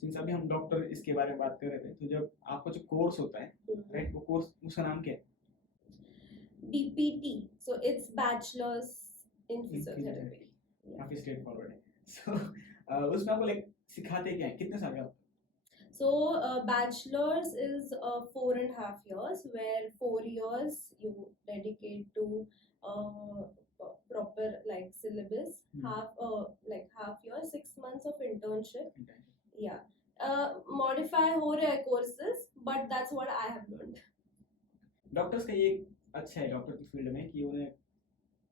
Since अभी हम doctor इसके बारे में बात कर रहे थे, तो जब आपका जो कोर्स होता है, राइट, वो कोर्स उसका नाम क्या है? BPT, so it's bachelor's in physiotherapy. काफी स्ट्रेट फॉरवर्ड है। सो उसमें आपको लाइक सिखाते क्या है, कितने साल का? So bachelor's is 4.5 years, where 4 years you dedicate to proper like syllabus, half year, 6 months of internship. Yeah. Modify हो रहे हैं courses, but that's what I have learned. Doctors का ये अच्छा है डॉक्टर की फील्ड में कि उन्हें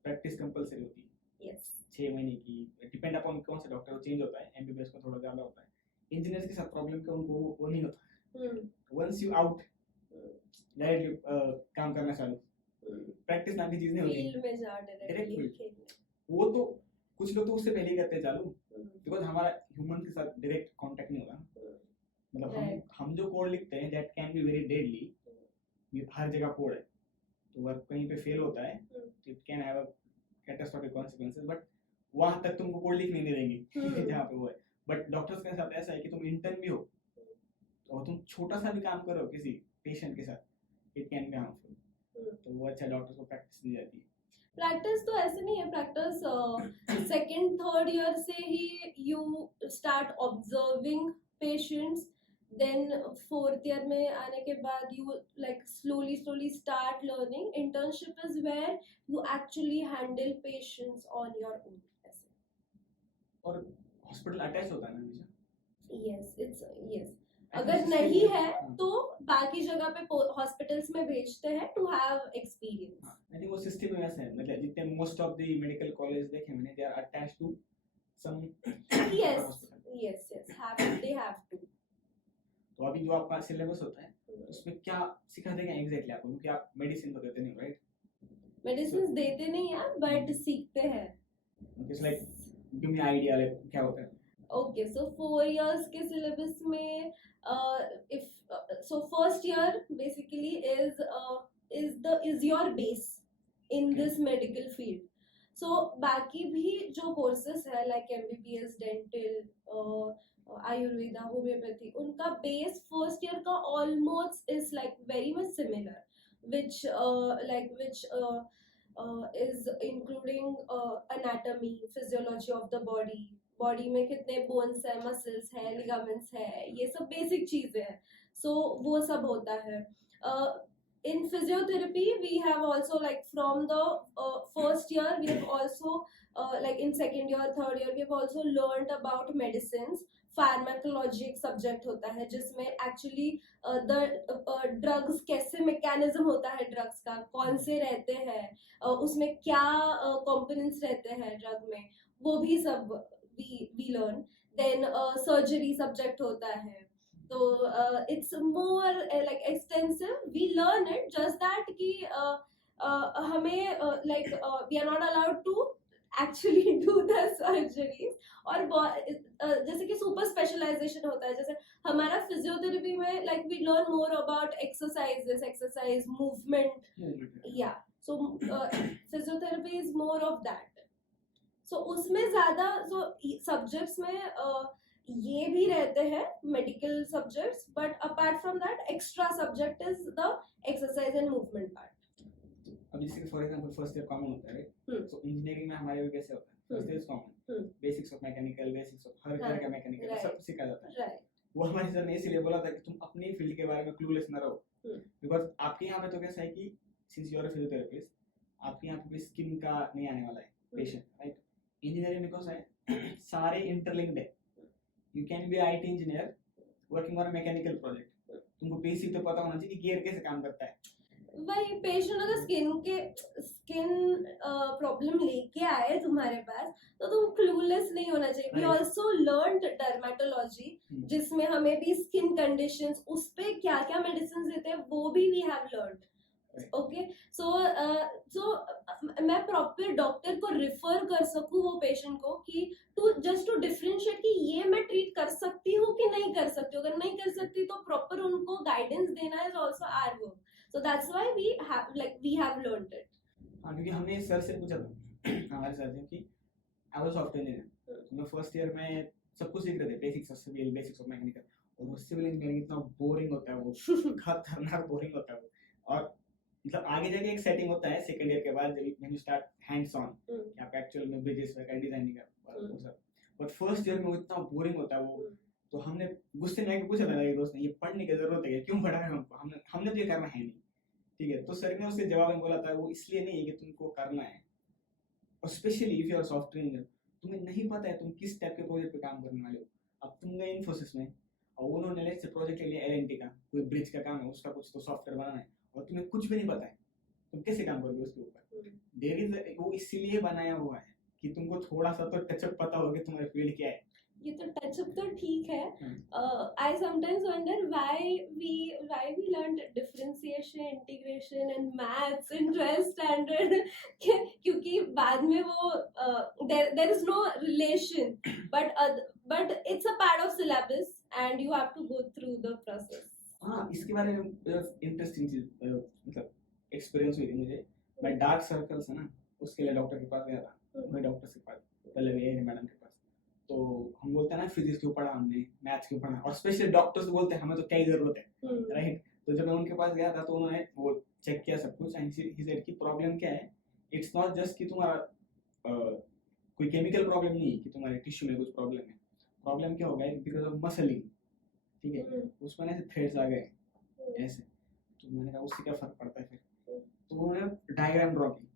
प्रैक्टिस कंपलसरी होती है। Yes. 6 महीने की, डिपेंड अपॉन कौन सा डॉक्टर चेंज होता है, एमबीबीएस का थोड़ा ज़्यादा होता है। इंजीनियर्स के साथ प्रॉब्लम का उनको वो नहीं होता। वंस यू आउट डायरेक्टली काम करना चालू, प्रैक्टिस नाम की चीज़ नहीं होती। फील्ड में जा डायरेक्टली खेलने। वो तो कुछ लोग तो उससे पहले ही करते हैं चालू, बिकॉज हमारा ह्यूमन के साथ डायरेक्ट कांटेक्ट नहीं होता। मतलब हम जो कोड लिखते हैं that can be very deadly, हर जगह कोड है, तो वर्क कहीं पे फेल होता है तो it can have a catastrophic consequences, but वहां तक तुमको कोड लिखने नहीं देंगे जहाँ पे वो है। बट डॉक्टर्स के साथ ऐसा है कि तुम इंटर्न भी हो और तुम छोटा सा भी काम करो किसी पेशेंट के साथ, इट कैन बी हार्मफुल, तो वो अच्छा डॉक्टर्स को प्रैक्टिस दी जाती है। प्रैक्टिस तो ऐसे नहीं है, प्रैक्टिस सेकंड थर्ड ईयर से ही you start observing patients, then fourth year में आने के बाद you like slowly start learning. Internship is where you actually handle patients on your own. ऐसे और हॉस्पिटल अटैच होता है ना हमेशा? Yes, it's yes. अगर नहीं है तो बाकी जगह पे हॉस्पिटल्स में भेजते हैं to have experience. I think वो सिस्टम में वैसा है, मतलब जितने most of the medical college देखे मैंने, they are attached to some yes they have to. तो अभी जो आपका सिलेबस होता है उसमें क्या सिखाते हैं एग्जैक्टली आपको, क्योंकि आप मेडिसिन तो देते नहीं, राइट? मेडिसिन देते नहीं हैं बट सीखते हैं। It's like give me idea like क्या होता है? Okay, so 4 years के syllabus में so first year basically is your base in this medical field. So बाकी भी जो courses है like MBBS, dental, Ayurveda, homeopathy, उनका base first year का almost is like very much similar, which is including anatomy, physiology of the body में कितने bones है, muscles है, लिगामेंट्स है, ये सब बेसिक चीजें हैं। सो वो सब होता है। In physiotherapy we have also like from the first year we have also like in second year third year we have also learned about medicines. Pharmacology एक सब्जेक्ट होता है जिसमें एक्चुअली द ड्रग्स कैसे मैकेनिज्म होता है, drugs का कौन से रहते हैं, उसमें क्या कंपोनेंट्स रहते हैं ड्रग में, वो भी सब we learn. Then surgery subject होता है, तो it's more like extensive. We learn it, just that कि हमें like we are not allowed to actually do the surgeries, और जैसे कि super specialization होता है, जैसे हमारा फिजियोथेरेपी में like we learn more about exercise movement. Yeah, so physiotherapy is more of that. So उसमें ज़्यादा सब्जेक्ट्स में ये भी रहते हैं medical subjects, but apart from that extra subject is the exercise and movement part. अब जैसे for example first year common होता है, राइट? सो इंजीनियरिंग में हमारे भी कैसे होता है, first year is common, basics of mechanical, basics of her तरह का मैकेनिकल सब सिखाया जाता है, राइट? वो हमारे सर ने इसलिए बोला था कि तुम अपनी फील्ड के बारे में क्लूलेस ना रहो, बिकॉज आपके यहाँ पे तो कैसा है कि since you are a physiotherapist, आपके यहाँ पे स्किन का नहीं आने वाला है पेशेंट, राइट? इंजीनियरिंग में कौन है, सारे इंटरलिंक्ड है। You can be IT engineer working on mechanical project, तुमको बेसिक तो पता होना चाहिए कि गियर कैसे काम करता है। वही पेशेंट अगर स्किन प्रॉब्लम लेके आए तुम्हारे पास तो तुम क्लूलेस नहीं होना चाहिए। वी आल्सो लर्नड डर्मेटोलॉजी, जिसमें हमें भी स्किन कंडीशंस, उस पे क्या क्या मेडिसिन देते हैं वो भी वी हैव लर्नड। ओके, सो मैं प्रॉपर डॉक्टर को रिफर कर सकूं वो पेशेंट को कि जस्ट टू डिफरेंशिएट कि ये मैं ट्रीट कर सकती हूँ कि नहीं कर सकती हूँ। अगर नहीं कर सकती तो प्रॉपर उनको गाइडेंस देना is also our work, so that's why we have learned it. हाँ, क्योंकि हमने सर से पूछा था हमारे सर ने कि आई वाज सॉफ्टवेयर इंजीनियर, तो मैं फर्स्ट ईयर में सब कुछ सीख रहे थे, basics of civil, basics of mechanical, और वो सिविल इंजीनियरिंग इतना बोरिंग होता है, वो खतरनाक बोरिंग होता है वो। और मतलब आगे जाके एक सेटिंग होता है सेकंड ईयर के बाद, when you start hands on, आपका एक्चुअल में ब्रिजेस वगैरह डिजाइनिंग का वो सब, बट फर्स्ट ईयर में वो इतना बोरिंग होता है वो। तो हमने गुस्से में आके पूछा था मेरे दोस्त ने, ये पढ़ने की जरूरत है, क्यों पढ़ा है हमको, हमने तो ये करना है नहीं, ठीक है। तो सर ने उसके जवाब में बोला था, वो इसलिए नहीं है कि तुमको करना है, और specially if you are software engineer, तुम्हें नहीं पता है तुम किस टाइप के प्रोजेक्ट पे काम करने वाले हो। अब तुम गए इन्फोसिस में, और उन्होंने लेट्स से प्रोजेक्ट ले लिया एलएनटी का, कोई ब्रिज का काम है, उसका कुछ तो सॉफ्टवेयर बनाना है, और तुम्हें कुछ भी नहीं पता है, तुम कैसे काम करोगे उसके ऊपर। देयर इज, वो इसलिए बनाया हुआ है कि तुमको थोड़ा सा तो टचअप पता हो कि तुम्हारी फील्ड क्या है। ये तो टचअप तो ठीक है। I sometimes wonder why we learn differentiation, integration and maths in 12th standard क्योंकि बाद में वो there is no relation, but it's a part of syllabus and you have to go through the process. हाँ, इसके बारे में interesting चीज मतलब एक्सपीरियंस हुई थी मुझे। मैं डार्क सर्कल्स है ना, उसके लिए डॉक्टर के पास गया था, मैं डॉक्टर के पास पहले गए मैडम के पास। तो हम बोलते हैं ना फिजिक्स क्यों पढ़ा हमने, मैथ्स क्यों पढ़ा, और स्पेशली डॉक्टर्स बोलते हैं हमें तो क्या ही जरूरत है, राइट। तो जब मैं उनके पास गया था तो उन्होंने वो चेक किया सब कुछ, एंड ही सेड कि प्रॉब्लम क्या है, इट्स नॉट जस्ट कि तुम्हारा कोई केमिकल प्रॉब्लम नहीं है कि तुम्हारे टिश्यू में कुछ प्रॉब्लम है, प्रॉब्लम क्या हो गया बिकॉज ऑफ मसलिंग, ठीक है। उसमें ऐसे थ्रेड्स आ गए ऐसे, तो मैंने कहा उससे क्या फर्क पड़ता है फिर। तो उन्होंने डायग्राम ड्रॉ की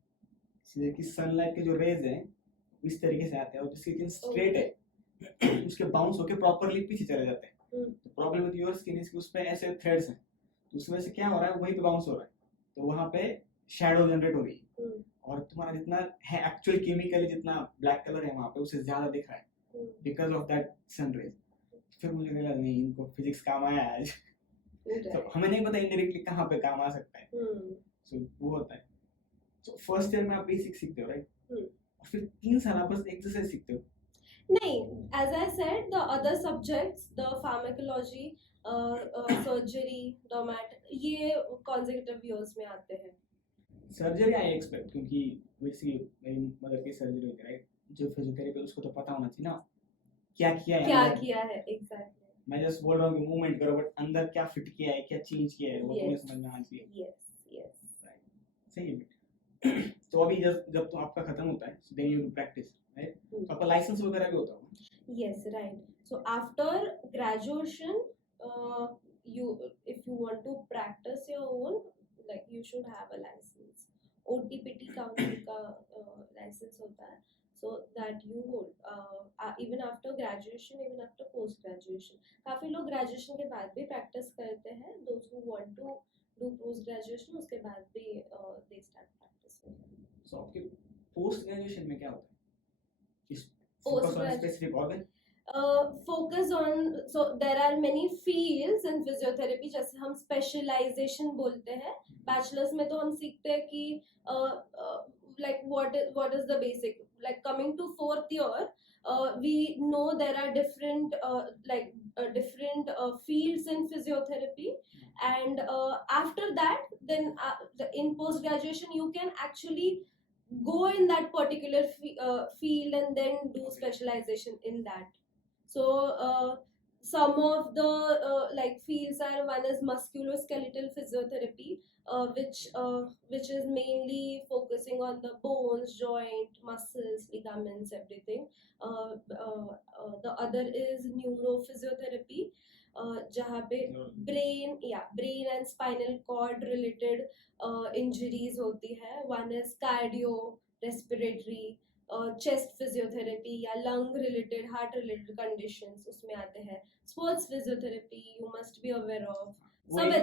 सीधे कि सनलाइट के जो रेज हैं इस तरीके से आते हैं, और जिसकी स्किन स्ट्रेट है उसके बाउंस होके प्रॉपर्ली पीछे चले जाते हैं। तो problem with your skin is कि उसमें ऐसे थ्रेड्स हैं, तो उसमें से क्या हो रहा है, वहीं पे बाउंस हो रहा है, तो वहां पे शैडो जनरेट हो रही है, और तुम्हारा जितना है एक्चुअल केमिकली जितना ब्लैक कलर है वहां पे उससे ज्यादा दिख रहा है because of that sun rays. फिर मुझे लगा नहीं, इनको फिजिक्स काम आया आज। तो हमें नहीं पता इनडायरेक्टली कहाँ पे काम आ सकता है, सो वो होता है। तो फर्स्ट ईयर में आप बेसिक सीखते हो, राइट, और फिर 3 साल आप बस एक्सरसाइज सीखते हो। नहीं, as I said, the other subjects, the pharmacology, surgery, ये consecutive years में आते हैं। सर्जरी आई एक्सपेक्ट, क्योंकि बेसिकली मेरी मदर की सर्जरी हुई थी, राइट। जो फिजियोथेरेपी उसको तो पता होना चाहिए ना क्या किया है एग्जैक्टली। मैं जस्ट बोल रहा हूँ कि मूवमेंट करो, बट अंदर क्या फिट किया है, क्या चेंज किया है, वो तुम्हें समझ में आना चाहिए। यस सही है। तो अभी जब तो आपका खत्म होता है, then you do practice, right. तो आपका लाइसेंस वगैरह भी होता होगा। Yes, right. So after graduation you if you want to practice your own, like you should have a license. OTPT council का license होता है, so that you hold even after graduation, even after post graduation. काफी लोग graduation के बाद भी practice करते हैं, those who want to do post graduation उसके बाद भी they start practicing. So आपके post graduation में क्या होता है? Post focus on specific organ? Focus on, so there are many fields in physiotherapy, जैसे हम specialization बोलते हैं। Bachelor's में तो हम सीखते हैं कि like what is the basic, like coming to 4th year we know there are different different fields in physiotherapy, and after that then in post graduation you can actually go in that particular field and then do specialization in that. So some of the like fields are, one is musculoskeletal physiotherapy, which is mainly focusing on the bones, joint, muscles, ligaments, everything. The other is neurophysiotherapy, जहाँ पे brain and spinal cord related injuries होती है. One is cardio respiratory, chest physiotherapy या lung related, heart related conditions उसमें आते हैं. Sports physiotherapy you must be aware of. सब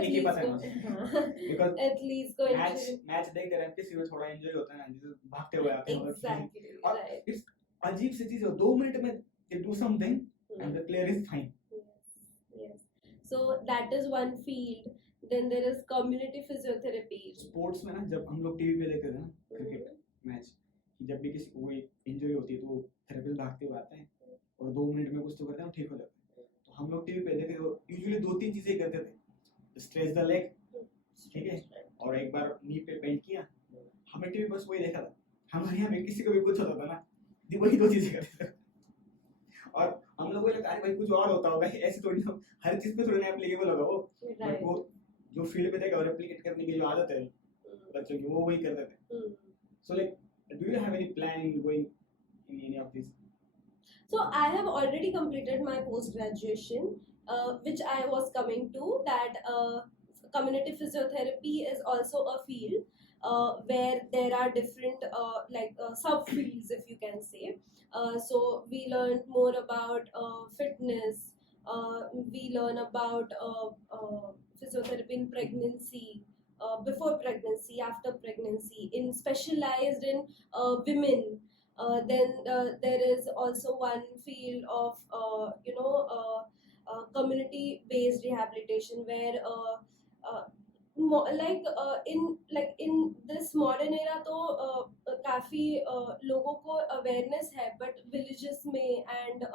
athletes को मैच देख रहे हैं, किसी को थोड़ा इंजरी होता है ना, जिसे भागते हुए आते हैं, एग्जैक्टली राइट. इट्स अजीब सी चीज है, 2 मिनट में they do something and the player is fine. Yes, so that is one field. Then there is community physiotherapy. Sports में ना जब हम लोग टीवी पे देखते थे ना क्रिकेट मैच, जब भी किसी को कोई इंजरी होती है तो थेरेपिस्ट भागते हुए आते हैं और 2 मिनट में कुछ तो करते हैं, ठीक हो जाता है. तो हम लोग टीवी पे देखे तो यूजुअली 2-3 चीजें करते थे. स्ट्रेच द लेग, ठीक है, और एक बार नी पे पेंट किया. हमें टीवी बस वही देखा था. हमारे यहाँ में किसी को भी कुछ होता था ना, वही 2 चीजें करते थे. और हम लोग को लगता है भाई कुछ और होता होगा, ऐसे थोड़ी ना हर चीज पे थोड़ी ना एप्लीकेबल होगा वो, बट वो जो फील्ड में देखा और एप्लीकेट करने की जो आदत है बच्चों की, वो वही करते थे. So like do you have any plan in going in any of this? So I have already completed my post graduation, which I was coming to, that community physiotherapy is also a field where there are different sub fields, if you can say. So we learned more about fitness. We learn about physiotherapy in pregnancy, before pregnancy, after pregnancy, in specialized in women. Then there is also one field of community-based rehabilitation, where in this modern era तो काफी लोगों को awareness है, but villages में and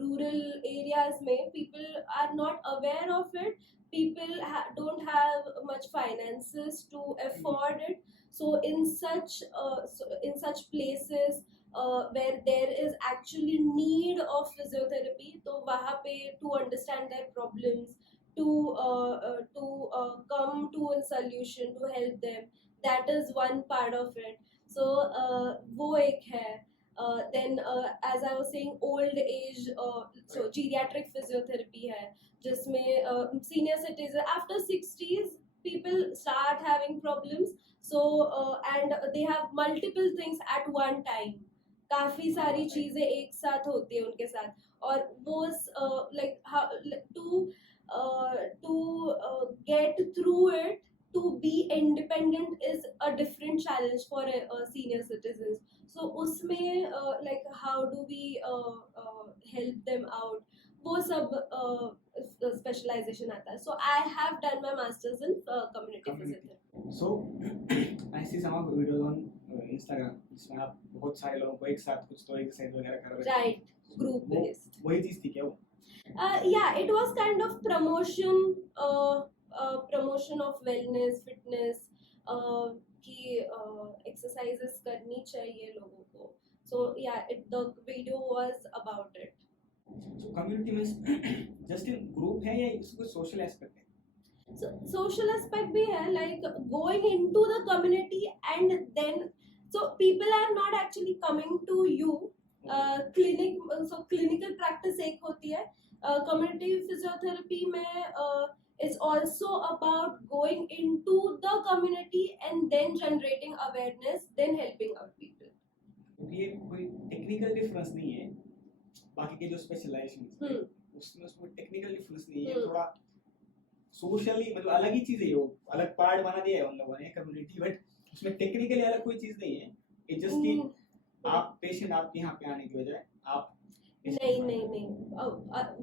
rural areas में people are not aware of it. People don't have much finances to afford it. So in such places where there is actually need of physiotherapy, तो वहाँ पे to understand their problems, to come to a solution, to help them, that is one part of it. So वो एक है. Then as I was saying, old age, so geriatric physiotherapy है, जिसमें senior citizen after 60s people start having problems. So and they have multiple things at one time. काफी सारी चीजें एक साथ होती है उनके साथ, और वो to get through it, to be independent is a different challenge for senior citizens. So उसमें how do we help them out, वो सब specialization आता है. So I have done my masters in community physiotherapy. So I see some of the videos on Instagram जिसमें आप बहुत सारे लोगों को एक साथ कुछ तो एक्सरसाइज वगैरह कर रहे थे. Right, group based. वही चीज थी क्या वो? Yeah, it was kind of promotion of wellness, fitness, कि exercises करनी चाहिए लोगों को. So yeah, the video was about it. So community में just in group है या इसको social aspect है? So social aspect भी है, like going into the community, and then so people are not actually coming to you. Clinical practice एक होती है. Community physiotherapy में it's also about going into the community and then generating awareness, then helping out people. ये कोई technical difference नहीं है बाकी के जो specialization उसमें कोई technical difference नहीं है. थोड़ा socially मतलब अलग ही चीज है, वो अलग part बना दिया है उन लोगों ने community, but उसमें technically अलग कोई चीज नहीं है. It's just कि आप पेशेंट आपके यहाँ पे आने की बजाय आप नहीं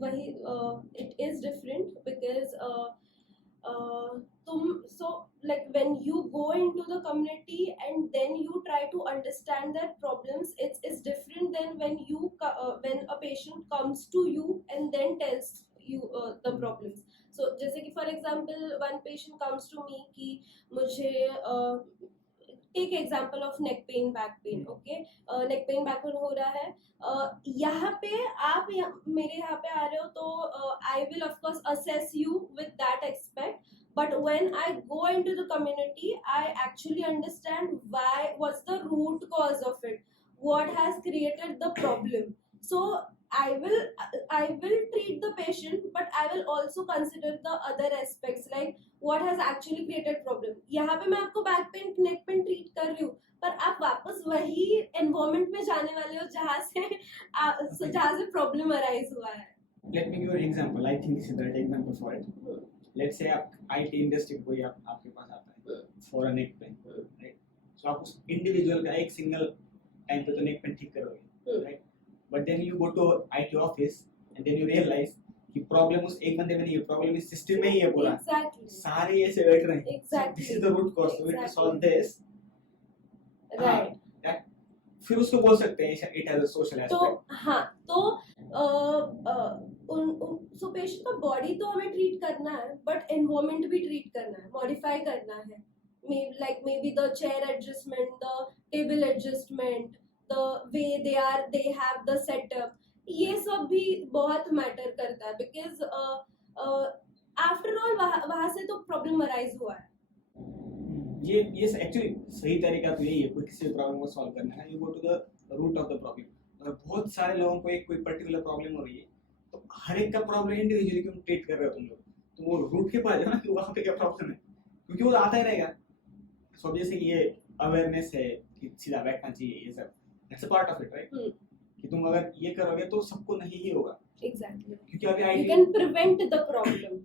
वही it is different because when you go into the community and then you try to understand their problems, it's different than when a patient comes to you and then tells you the problems. So जैसे कि for example one patient comes to me कि मुझे take example of neck pain, back pain. Okay, neck pain, back pain हो रहा है. यहाँ पे आप मेरे यहाँ पे आ रहे हो तो I will of course assess you with that aspect. But when I go into the community, I actually understand what's the root cause of it, what has created the problem. So I will treat the patient, but I will also consider the other aspects, like what has actually created problem. यहाँ पे मैं आपको back pain, neck pain treat कर रही हूँ, पर आप वापस वही environment में जाने वाले हो जहाँ से problem arise हुआ है. Let me give you an example. I think this is the right example for it. Let's say आप IT industry कोई आपके पास आता है for a neck pain, right? So आप उस individual का एक single time पे तो neck pain ठीक करोगे, right? But then you go to IT office and then you realize कि problem उस एक बंदे में नहीं है, problem इस system में ही है पूरा. Exactly. सारे ऐसे बैठ रहे हैं. Exactly. This is the root cause. So we have to solve this. Right. फिर उसको बोल सकते हैं it has a social aspect. तो हाँ, तो so patient का body तो हमें treat करना है, but environment भी treat करना है, modify करना है. Maybe the chair adjustment, the table adjustment, the way they have the setup, ये सब भी बहुत मैटर करता है बिकॉज आफ्टर ऑल वहां से तो प्रॉब्लम अराइज हुआ है। ये एक्चुअली सही तरीका तो यही है कोई किसी प्रॉब्लम को सॉल्व करने का, you go to the root of the problem. अगर बहुत सारे लोगों को एक कोई पर्टिकुलर प्रॉब्लम हो रही है तो हर एक का प्रॉब्लम इंडिविजुअली क्यों ट्रीट कर रहे हो तुम लोग, तो वो रूट के पास जाओ ना कि वहाँ पे क्या प्रॉब्लम है, क्योंकि वो आता ही रहेगा। सो जैसे ये अवेयरनेस है कि सीधा बैठना चाहिए, ये सब that's a part of it right, कि तुम अगर ये करोगे तो सबको नहीं ही होगा एग्जैक्टली, क्योंकि अभी you idea can prevent the problem.